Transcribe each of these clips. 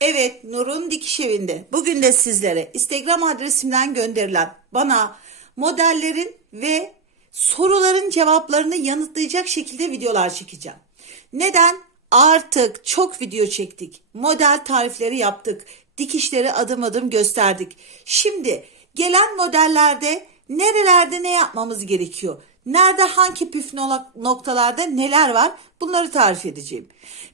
Evet, Nur'un dikiş evinde. Bugün de sizlere Instagram adresimden gönderilen bana modellerin ve soruların cevaplarını yanıtlayacak şekilde videolar çekeceğim. Neden? Artık çok video çektik. Model tarifleri yaptık. Dikişleri adım adım gösterdik. Şimdi gelen modellerde nerelerde ne yapmamız gerekiyor? Nerede hangi püf noktalarda neler var bunları tarif edeceğim.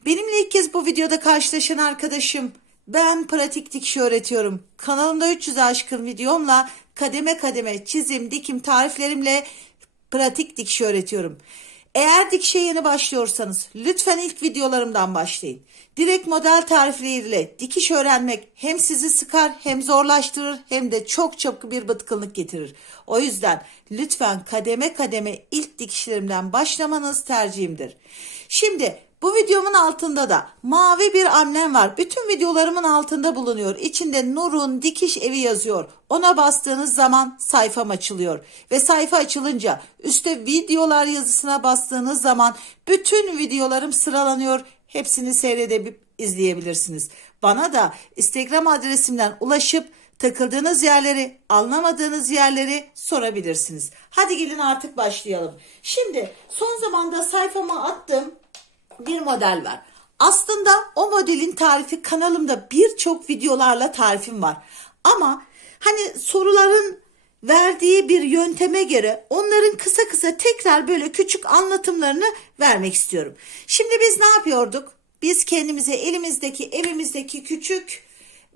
Benimle ilk kez bu videoda karşılaşan arkadaşım ben pratik dikiş öğretiyorum. Kanalımda 300 aşkın videomla kademe kademe çizim, dikim tariflerimle pratik dikiş öğretiyorum. Eğer dikişe yeni başlıyorsanız lütfen ilk videolarımdan başlayın. Direkt model tarifleriyle dikiş öğrenmek hem sizi sıkar hem zorlaştırır hem de çok çabuk bir bıtkınlık getirir. O yüzden lütfen kademe kademe ilk dikişlerimden başlamanız tercihimdir. Şimdi bu videomun altında da mavi bir amblem var. Bütün videolarımın altında bulunuyor. İçinde Nur'un dikiş evi yazıyor. Ona bastığınız zaman sayfam açılıyor. Ve sayfa açılınca üstte videolar yazısına bastığınız zaman bütün videolarım sıralanıyor. Hepsini seyredip izleyebilirsiniz. Bana da Instagram adresimden ulaşıp takıldığınız yerleri, anlamadığınız yerleri sorabilirsiniz. Hadi gelin artık başlayalım. Şimdi son zamanda sayfama attım bir model var. Aslında o modelin tarifi kanalımda birçok videolarla tarifim var. Ama hani soruların verdiği bir yönteme göre onların kısa kısa tekrar böyle küçük anlatımlarını vermek istiyorum. Şimdi biz ne yapıyorduk? Biz kendimize elimizdeki evimizdeki küçük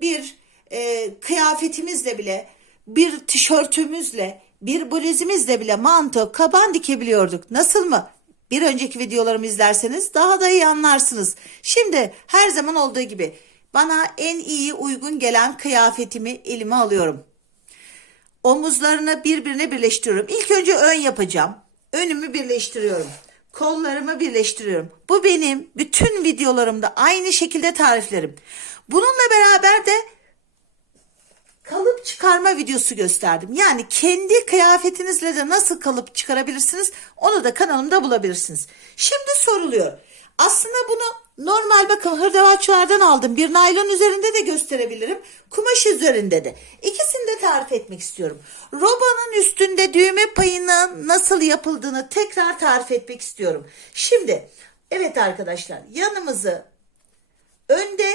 bir e, kıyafetimizle bile bir tişörtümüzle bir bluzimizle bile manto kaban dikebiliyorduk. Nasıl mı? Bir önceki videolarımı izlerseniz daha da iyi anlarsınız. Şimdi her zaman olduğu gibi bana en iyi uygun gelen kıyafetimi elime alıyorum. Omuzlarını birbirine birleştiriyorum. İlk önce ön yapacağım. Önümü birleştiriyorum. Kollarımı birleştiriyorum. Bu benim bütün videolarımda aynı şekilde tariflerim. Bununla beraber de kalıp çıkarma videosu gösterdim. Yani kendi kıyafetinizle de nasıl kalıp çıkarabilirsiniz onu da kanalımda bulabilirsiniz. Şimdi soruluyor. Aslında bunu normal bakın hırdavatçılardan aldım. Bir naylon üzerinde de gösterebilirim. Kumaş üzerinde de. İkisini de tarif etmek istiyorum. Robanın üstünde düğme payının nasıl yapıldığını tekrar tarif etmek istiyorum. Şimdi evet arkadaşlar yanımızı önde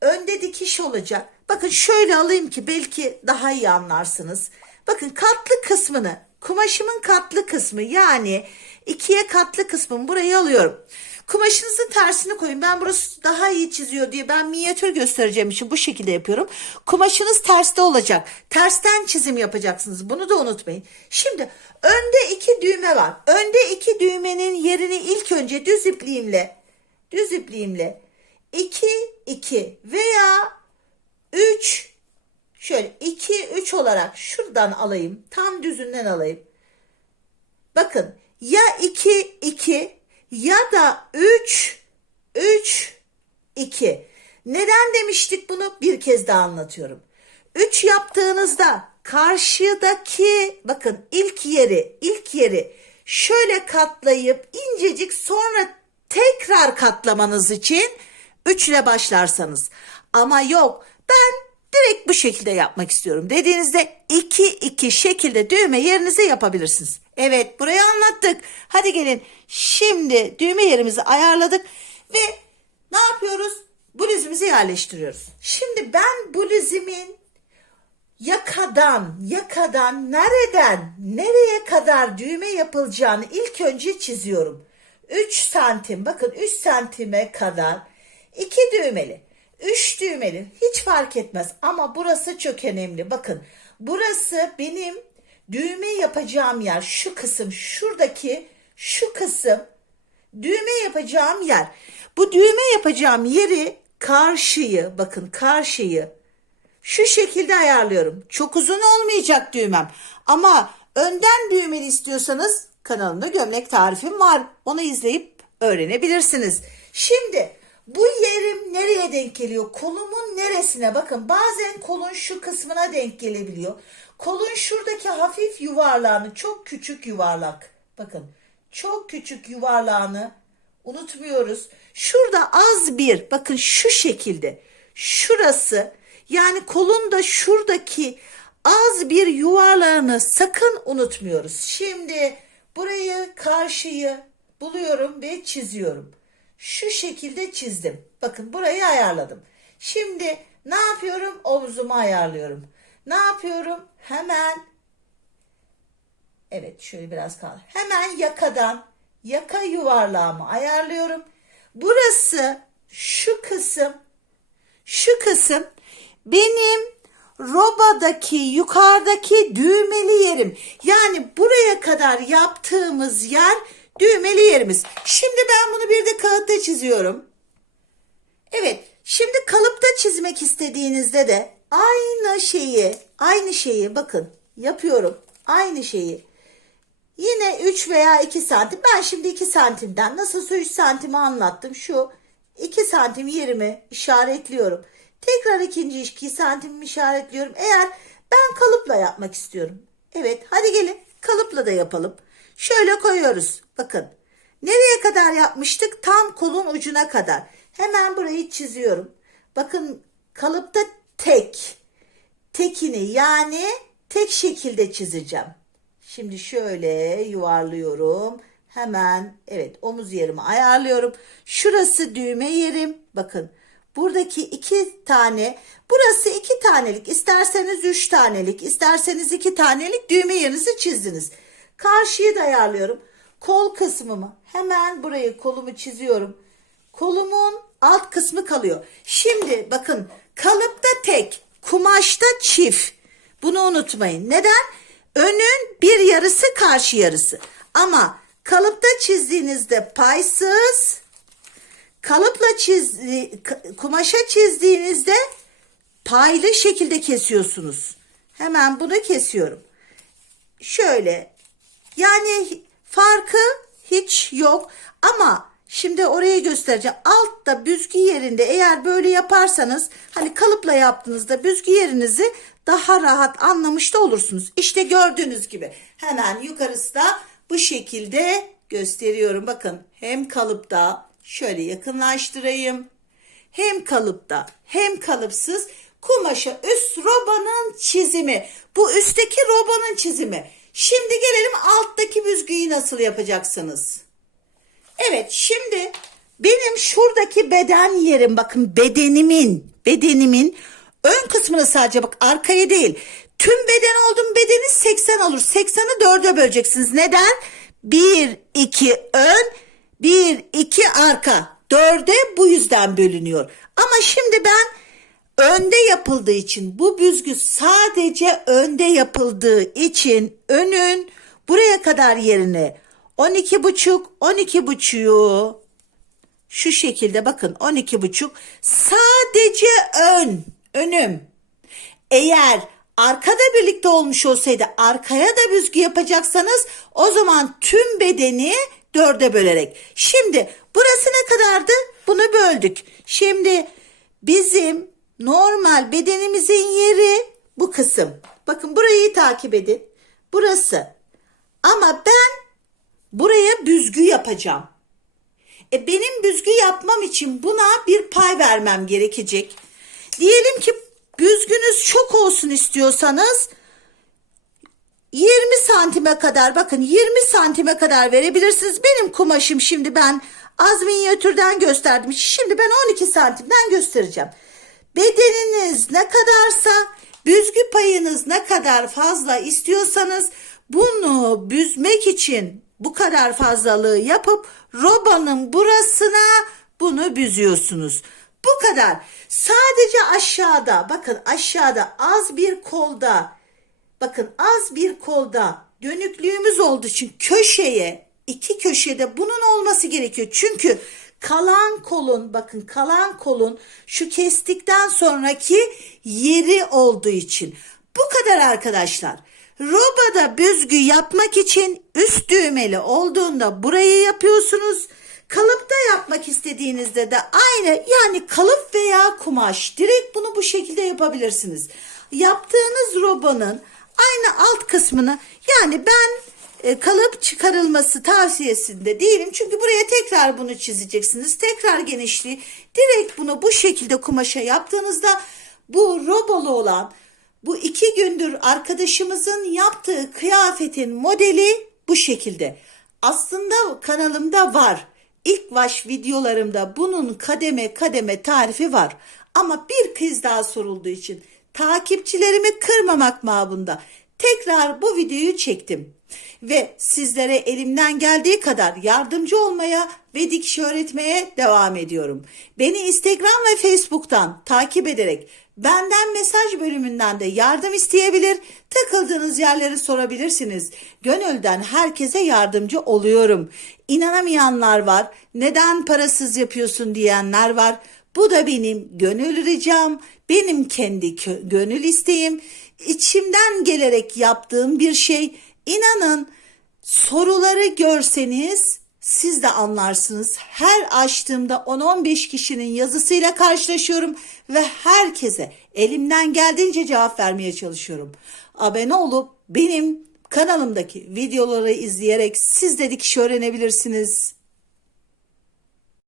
önde dikiş olacak. Bakın şöyle alayım ki belki daha iyi anlarsınız. Bakın katlı kısmını kumaşımın katlı kısmı yani ikiye katlı kısmını burayı alıyorum. Kumaşınızın tersini koyun. Ben burası daha iyi çiziyor diye ben minyatür göstereceğim için bu şekilde yapıyorum. Kumaşınız terste olacak. Tersten çizim yapacaksınız. Bunu da unutmayın. Şimdi önde iki düğme var. Önde iki düğmenin yerini ilk önce düz ipliğimle düz ipliğimle 2 2 veya 3 şöyle 2 3 olarak şuradan alayım. Tam düzünden alayım. Bakın ya 2 2 ya da 3 3 2. Neden demiştik bunu? Bir kez daha anlatıyorum. 3 yaptığınızda karşıdaki bakın ilk yeri ilk yeri şöyle katlayıp incecik sonra tekrar katlamanız için 3 ile başlarsanız. Ama yok ben direkt bu şekilde yapmak istiyorum dediğinizde 2 2 şekilde düğme yerinize yapabilirsiniz. Evet burayı anlattık. Hadi gelin şimdi düğme yerimizi ayarladık ve ne yapıyoruz? Bluzimizi yerleştiriyoruz. Şimdi ben bluzimin yakadan, yakadan nereden, nereye kadar düğme yapılacağını ilk önce çiziyorum. 3 santim, bakın 3 santime kadar iki düğmeli, 3 düğmeli hiç fark etmez ama burası çok önemli. Bakın burası benim düğme yapacağım yer. Şu kısım, şuradaki şu kısım düğme yapacağım yer. Bu düğme yapacağım yeri karşıyı, bakın karşıyı şu şekilde ayarlıyorum. Çok uzun olmayacak düğmem. Ama önden düğmeli istiyorsanız kanalımda gömlek tarifim var. Onu izleyip öğrenebilirsiniz. Şimdi bu yerim nereye denk geliyor? Kolumun neresine? Bakın bazen kolun şu kısmına denk gelebiliyor. Kolun şuradaki hafif yuvarlağını, çok küçük yuvarlak. Bakın çok küçük yuvarlağını unutmuyoruz. Şurada az bir bakın şu şekilde şurası yani kolun da şuradaki az bir yuvarlağını sakın unutmuyoruz. Şimdi burayı karşıyı buluyorum ve çiziyorum. Şu şekilde çizdim. Bakın burayı ayarladım. Şimdi ne yapıyorum? Omzumu ayarlıyorum. Ne yapıyorum? Hemen Evet şöyle biraz kaldı. Hemen yakadan yaka yuvarlağımı ayarlıyorum. Burası şu kısım şu kısım benim robadaki yukarıdaki düğmeli yerim. Yani buraya kadar yaptığımız yer düğmeli yerimiz. Şimdi ben bunu bir de kağıtta çiziyorum. Evet, şimdi kalıpta çizmek istediğinizde de aynı şeyi, aynı şeyi bakın yapıyorum. Aynı şeyi. Yine 3 veya 2 santim. Ben şimdi 2 santimden nasıl 3 santimi anlattım. Şu 2 santim yerimi işaretliyorum. Tekrar ikinci 2 santimimi işaretliyorum. Eğer ben kalıpla yapmak istiyorum. Evet hadi gelin kalıpla da yapalım. Şöyle koyuyoruz. Bakın. Nereye kadar yapmıştık? Tam kolun ucuna kadar. Hemen burayı çiziyorum. Bakın kalıpta tek. Tekini yani tek şekilde çizeceğim. Şimdi şöyle yuvarlıyorum. Hemen evet omuz yerimi ayarlıyorum. Şurası düğme yerim. Bakın buradaki iki tane burası iki tanelik isterseniz üç tanelik isterseniz iki tanelik düğme yerinizi çizdiniz. Karşıyı da ayarlıyorum. Kol kısmımı hemen burayı kolumu çiziyorum. Kolumun alt kısmı kalıyor. Şimdi bakın kalıpta tek kumaşta çift. Bunu unutmayın. Neden? Önün bir yarısı karşı yarısı. Ama kalıpta çizdiğinizde paysız, kalıpla çizdi, kumaşa çizdiğinizde paylı şekilde kesiyorsunuz. Hemen bunu kesiyorum. Şöyle yani farkı hiç yok ama şimdi orayı göstereceğim. Altta büzgü yerinde eğer böyle yaparsanız hani kalıpla yaptığınızda büzgü yerinizi daha rahat anlamış da olursunuz. İşte gördüğünüz gibi hemen yukarısı da bu şekilde gösteriyorum. Bakın hem kalıpta şöyle yakınlaştırayım. Hem kalıpta hem kalıpsız kumaşa üst robanın çizimi. Bu üstteki robanın çizimi. Şimdi gelelim alttaki büzgüyü nasıl yapacaksınız? Evet şimdi benim şuradaki beden yerim bakın bedenimin bedenimin ön kısmını sadece bak arkaya değil. Tüm beden oldum bedeni 80 olur. 80'i 4'e böleceksiniz. Neden? 1 2 ön 1 2 arka. 4'e bu yüzden bölünüyor. Ama şimdi ben önde yapıldığı için bu büzgü sadece önde yapıldığı için önün buraya kadar yerine 12 buçuk 12 buçuğu şu şekilde bakın 12 buçuk sadece ön önüm eğer arkada birlikte olmuş olsaydı arkaya da büzgü yapacaksanız o zaman tüm bedeni dörde bölerek. Şimdi burası ne kadardı? Bunu böldük. Şimdi bizim normal bedenimizin yeri bu kısım. Bakın burayı takip edin. Burası. Ama ben buraya büzgü yapacağım. E benim büzgü yapmam için buna bir pay vermem gerekecek. Diyelim ki büzgünüz çok olsun istiyorsanız 20 santime kadar bakın 20 santime kadar verebilirsiniz. Benim kumaşım şimdi ben az minyatürden gösterdim. Şimdi ben 12 santimden göstereceğim. Bedeniniz ne kadarsa büzgü payınız ne kadar fazla istiyorsanız bunu büzmek için bu kadar fazlalığı yapıp robanın burasına bunu büzüyorsunuz. Bu kadar. Sadece aşağıda bakın aşağıda az bir kolda bakın az bir kolda dönüklüğümüz olduğu için köşeye iki köşede bunun olması gerekiyor. Çünkü kalan kolun bakın kalan kolun şu kestikten sonraki yeri olduğu için. Bu kadar arkadaşlar. Robada büzgü yapmak için üst düğmeli olduğunda burayı yapıyorsunuz. Kalıpta yapmak istediğinizde de aynı yani kalıp veya kumaş direkt bunu bu şekilde yapabilirsiniz. Yaptığınız robanın aynı alt kısmını yani ben kalıp çıkarılması tavsiyesinde değilim. Çünkü buraya tekrar bunu çizeceksiniz. Tekrar genişliği. Direkt bunu bu şekilde kumaşa yaptığınızda bu robolu olan bu iki gündür arkadaşımızın yaptığı kıyafetin modeli bu şekilde. Aslında kanalımda var. İlk baş videolarımda bunun kademe kademe tarifi var. Ama bir kez daha sorulduğu için takipçilerimi kırmamak mabında tekrar bu videoyu çektim. Ve sizlere elimden geldiği kadar yardımcı olmaya ve dikiş öğretmeye devam ediyorum. Beni Instagram ve Facebook'tan takip ederek benden mesaj bölümünden de yardım isteyebilir, takıldığınız yerleri sorabilirsiniz. Gönülden herkese yardımcı oluyorum. İnanamayanlar var, neden parasız yapıyorsun diyenler var. Bu da benim gönül ricam, benim kendi gönül isteğim, içimden gelerek yaptığım bir şey. İnanın soruları görseniz siz de anlarsınız. Her açtığımda 10-15 kişinin yazısıyla karşılaşıyorum ve herkese elimden geldiğince cevap vermeye çalışıyorum. Abone olup benim kanalımdaki videoları izleyerek siz de dikiş öğrenebilirsiniz.